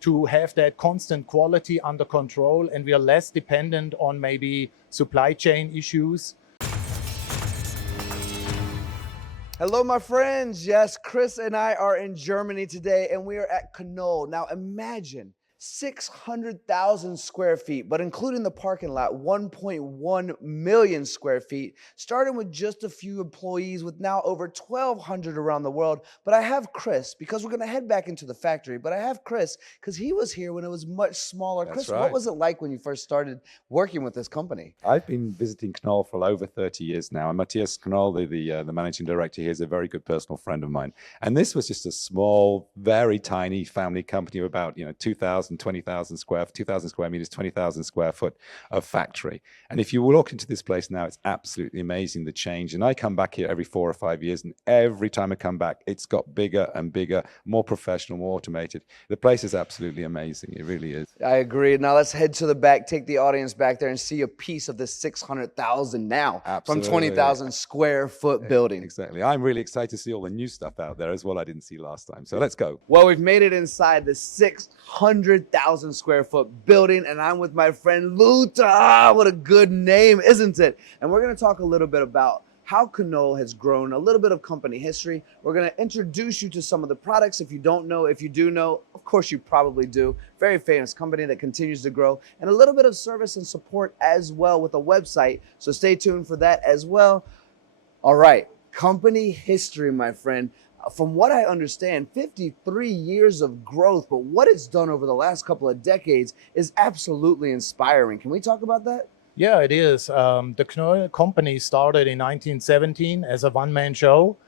to have that constant quality under control, and we are less dependent on maybe supply chain issues. Hello, my friends. Yes, Chris and I are in Germany today, and we are at Knoll. Now, imagine 600,000 square feet, but including the parking lot, 1.1 million square feet, starting with just a few employees with now over 1,200 around the world. But I have Chris, because we're going to head back into the factory, but I have Chris because he was here when it was much smaller. That's Chris, right. What was it like when you first started working with this company? I've been visiting Knoll for over 30 years now, and Matthias Knoll, the managing director here, is a very good personal friend of mine. And this was just a small, very tiny family company of about 2,000, 20,000 2,000 square meters, 20,000 square foot of factory. And if you walk into this place now, it's absolutely amazing, the change. And I come back here every 4 or 5 years, and every time I come back, it's got bigger and bigger, more professional, more automated. The place is absolutely amazing. It really is. I agree. Now let's head to the back, take the audience back there and see a piece of this 600,000 now Absolutely. from 20,000 square foot building. Exactly. I'm really excited to see all the new stuff out there as well I didn't see last time. So let's go. Well, we've made it inside the 600,000 square foot building, and I'm with my friend Luther. Ah, what a good name, isn't it? And we're going to talk a little bit about how Knoll has grown, a little bit of company history. We're going to introduce you to some of the products. If you don't know, if you do know, of course you probably do. Very famous company that continues to grow, and a little bit of service and support as well with a website. So stay tuned for that as well. All right, company history, my friend. From what I understand, 53 years of growth, but what it's done over the last couple of decades is absolutely inspiring. Can we talk about that? Yeah, it is. The Knoll company started in 1917 as a one-man show,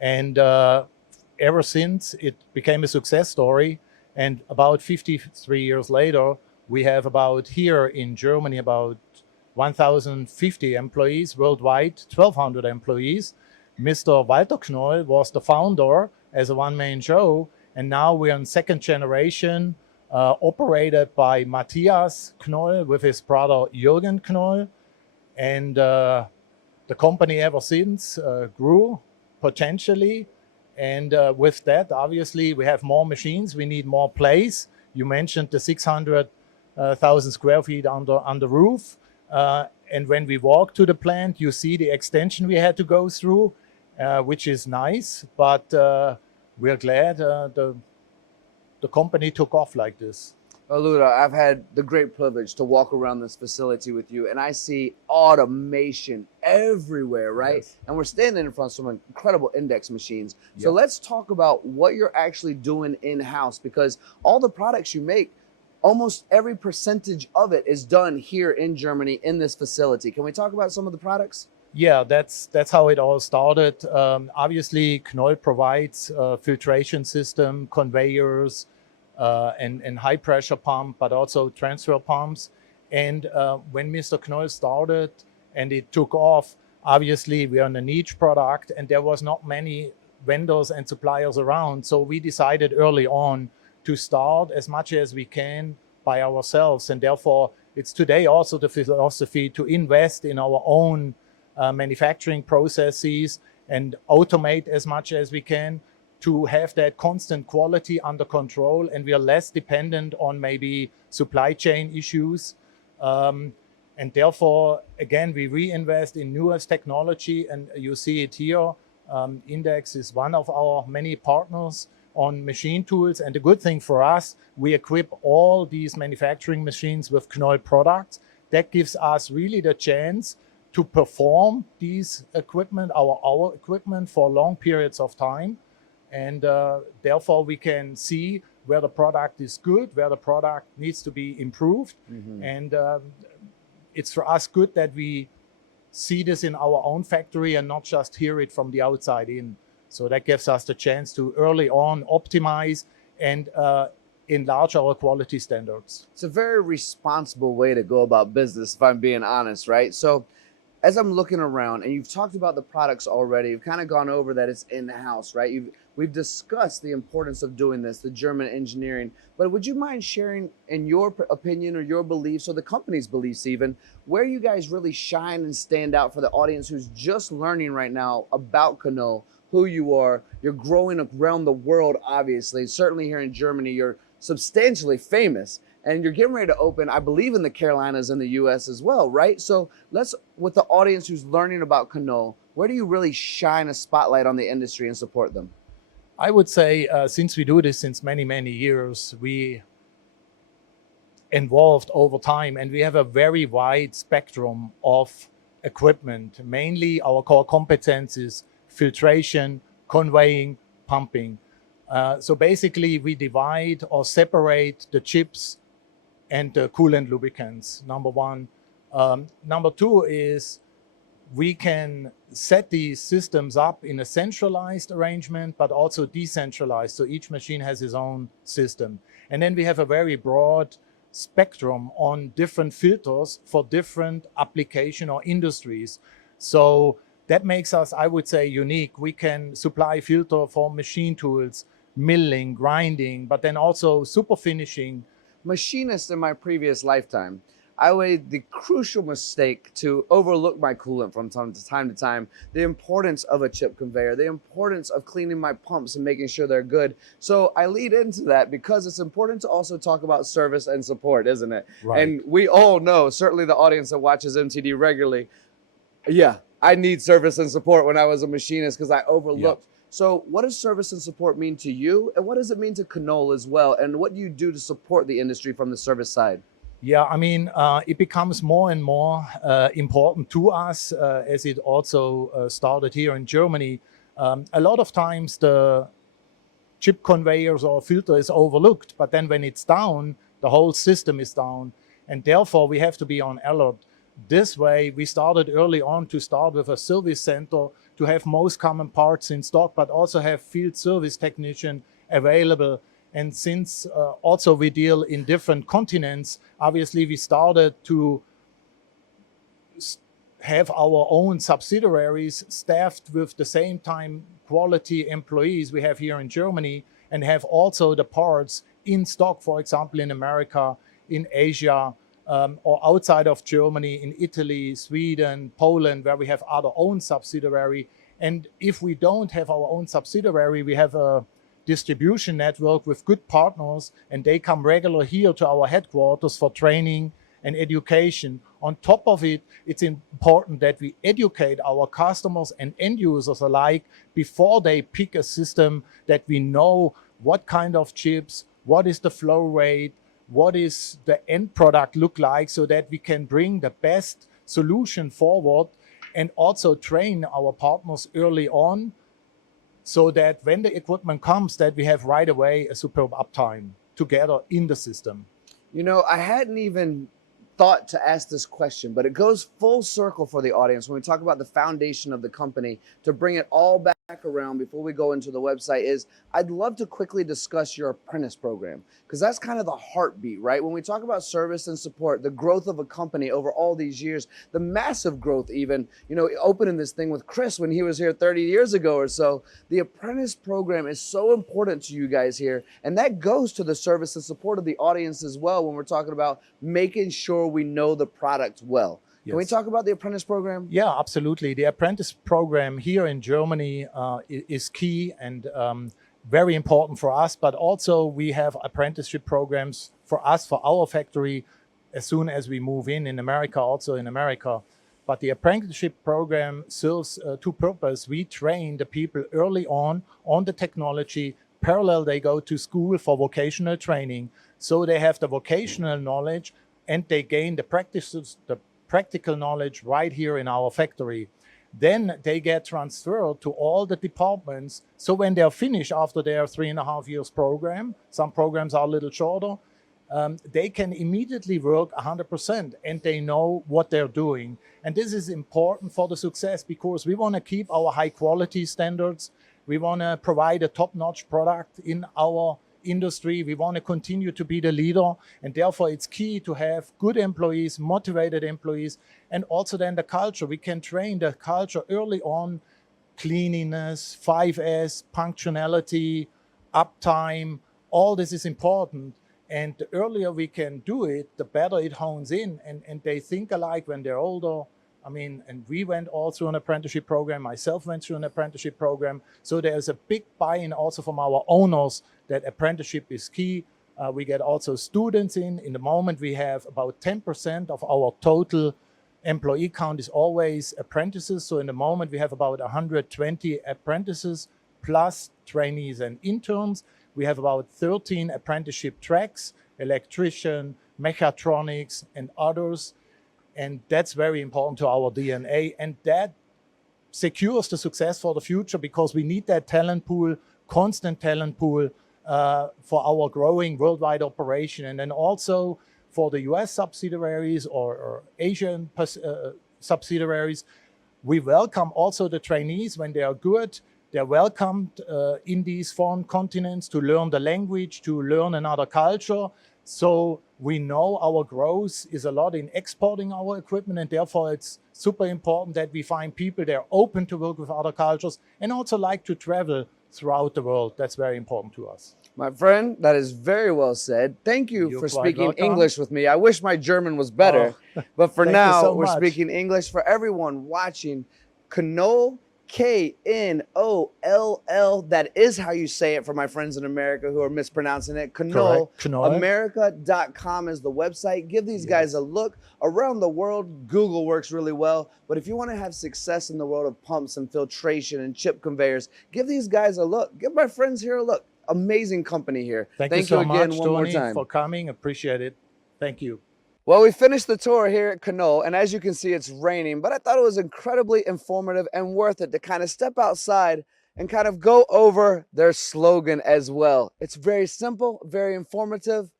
and ever since it became a success story. And about 53 years later, we have about here in Germany about 1,050 employees worldwide, 1,200 employees. Mr. Walter Knoll was the founder as a one-man show, and now we're in second generation, operated by Matthias Knoll with his brother Jürgen Knoll. And the company ever since grew potentially. And with that, obviously, we have more machines, we need more place. You mentioned the 600,000 square feet on the roof. And when we walk to the plant, you see the extension we had to go through, which is nice, but we're glad the company took off like this. Well, Luther, I've had the great privilege to walk around this facility with you, and I see automation everywhere, right? Yes. And we're standing in front of some incredible index machines. So Yep. let's talk about what you're actually doing in-house, because all the products you make, almost every percentage of it is done here in Germany in this facility. Can we talk about some of the products? Yeah, that's how it all started. Obviously, Knoll provides a filtration system, conveyors, and high pressure pump, but also transfer pumps. And when Mr. Knoll started and it took off, obviously we are in a niche product and there was not many vendors and suppliers around. So we decided early on to start as much as we can by ourselves. And therefore, it's today also the philosophy to invest in our own manufacturing processes and automate as much as we can to have that constant quality under control, and we are less dependent on maybe supply chain issues. And therefore, again, we reinvest in newest technology, and you see it here. Index is one of our many partners on machine tools, and the good thing for us, we equip all these manufacturing machines with Knoll products. That gives us really the chance to perform these equipment, our equipment, for long periods of time. And therefore we can see where the product is good, where the product needs to be improved. Mm-hmm. And it's for us good that we see this in our own factory and not just hear it from the outside in. So that gives us the chance to early on optimize and enlarge our quality standards. It's a very responsible way to go about business, if I'm being honest, right? So as I'm looking around, and you've talked about the products already, you've kind of gone over that it's in-house, right? We've discussed the importance of doing this, the German engineering, but would you mind sharing, in your opinion or your beliefs, or the company's beliefs even, where you guys really shine and stand out for the audience who's just learning right now about Knoll, who you are? You're growing around the world, obviously. Certainly here in Germany, you're substantially famous. And you're getting ready to open, I believe, in the Carolinas and the US as well, right? So let's, with the audience who's learning about Knoll, where do you really shine a spotlight on the industry and support them? I would say since we do this since many, many years, we evolved over time, and we have a very wide spectrum of equipment. Mainly our core competencies: filtration, conveying, pumping. So basically we divide or separate the chips and the coolant lubricants, number one. Number two is we can set these systems up in a centralized arrangement, but also decentralized. So each machine has its own system. And then we have a very broad spectrum on different filters for different application or industries. So that makes us, I would say, unique. We can supply filter for machine tools, milling, grinding, but then also super finishing. Machinist in my previous lifetime, I made the crucial mistake to overlook my coolant from time to time, the importance of a chip conveyor, the importance of cleaning my pumps and making sure they're good. So I lead into that because it's important to also talk about service and support, isn't it? Right. And we all know, certainly the audience that watches MTD regularly, yeah, I need service and support when I was a machinist because I overlooked. Yep. So what does service and support mean to you? And what does it mean to Knoll as well? And what do you do to support the industry from the service side? Yeah, I mean, it becomes more and more important to us as it also started here in Germany. A lot of times the chip conveyors or filter is overlooked, but then when it's down, the whole system is down. And therefore we have to be on alert. This way, we started early on to start with a service center to have most common parts in stock, but also have field service technician available. And since also we deal in different continents, obviously we started to have our own subsidiaries staffed with the same time quality employees we have here in Germany, and have also the parts in stock, for example, in America, in Asia, or outside of Germany, in Italy, Sweden, Poland, where we have our own subsidiary. And if we don't have our own subsidiary, we have a distribution network with good partners, and they come regular here to our headquarters for training and education. On top of it, it's important that we educate our customers and end users alike before they pick a system, that we know what kind of chips, what is the flow rate, what is the end product look like, so that we can bring the best solution forward, and also train our partners early on, so that when the equipment comes, that we have right away a superb uptime together in the system. You know, I hadn't even thought to ask this question, but it goes full circle for the audience when we talk about the foundation of the company. To bring it all back around before we go into the website, is I'd love to quickly discuss your apprentice program, because that's kind of the heartbeat, right? When we talk about service and support, the growth of a company over all these years, the massive growth, even, you know, opening this thing with Chris when he was here 30 years ago or so, the apprentice program is so important to you guys here. And that goes to the service and support of the audience as well, when we're talking about making sure we know the product well. Can we talk about the apprentice program? Yeah, absolutely. The apprentice program here in Germany is key and very important for us, but also we have apprenticeship programs for us, for our factory, as soon as we move in America, also in America. But the apprenticeship program serves two purposes. We train the people early on the technology. Parallel, they go to school for vocational training, so they have the vocational knowledge and they gain the practical knowledge right here in our factory. Then they get transferred to all the departments. So when they're finished after their 3.5 years program, some programs are a little shorter, they can immediately work 100% and they know what they're doing. And this is important for the success, because we want to keep our high quality standards. We want to provide a top-notch product in our industry. We want to continue to be the leader, and therefore it's key to have good employees, motivated employees, and also then the culture. We can train the culture early on: cleanliness, 5S, punctuality, uptime. All this is important, and the earlier we can do it, the better it hones in, and they think alike when they're older. I mean, and we went all through an apprenticeship program. Myself went through an apprenticeship program. So there's a big buy-in also from our owners that apprenticeship is key. We get also students in. In the moment, we have about 10% of our total employee count is always apprentices. So in the moment, we have about 120 apprentices plus trainees and interns. We have about 13 apprenticeship tracks, electrician, mechatronics, and others. And that's very important to our DNA. And that secures the success for the future, because we need that talent pool, constant talent pool, for our growing worldwide operation. And then also for the US subsidiaries or Asian subsidiaries, we welcome also the trainees when they are good. They're welcomed in these foreign continents to learn the language, to learn another culture. So we know our growth is a lot in exporting our equipment, and therefore it's super important that we find people that are open to work with other cultures and also like to travel throughout the world. That's very important to us. My friend, that is very well said. Thank you You're for quite speaking welcome. English with me. I wish my German was better, but for thank you now, so we're much. speaking English. For everyone watching, Knoll, Knoll, that is how you say it for my friends in America who are mispronouncing it. Knoll, Correct. Knoll. America.com is the website. Give these guys a look. Around the world, Google works really well. But if you want to have success in the world of pumps and filtration and chip conveyors, give these guys a look. Give my friends here a look. Amazing company here. Thank you so again much, one more Tony, time for coming. Appreciate it. Thank you. Well, we finished the tour here at Knoll, and as you can see, it's raining, but I thought it was incredibly informative and worth it to kind of step outside and kind of go over their slogan as well. It's very simple, very informative,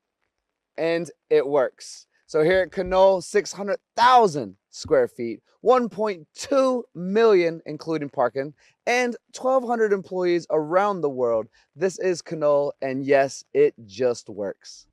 and it works. So here at Knoll, 600,000 square feet, 1.2 million, including parking, and 1,200 employees around the world. This is Knoll, and yes, it just works.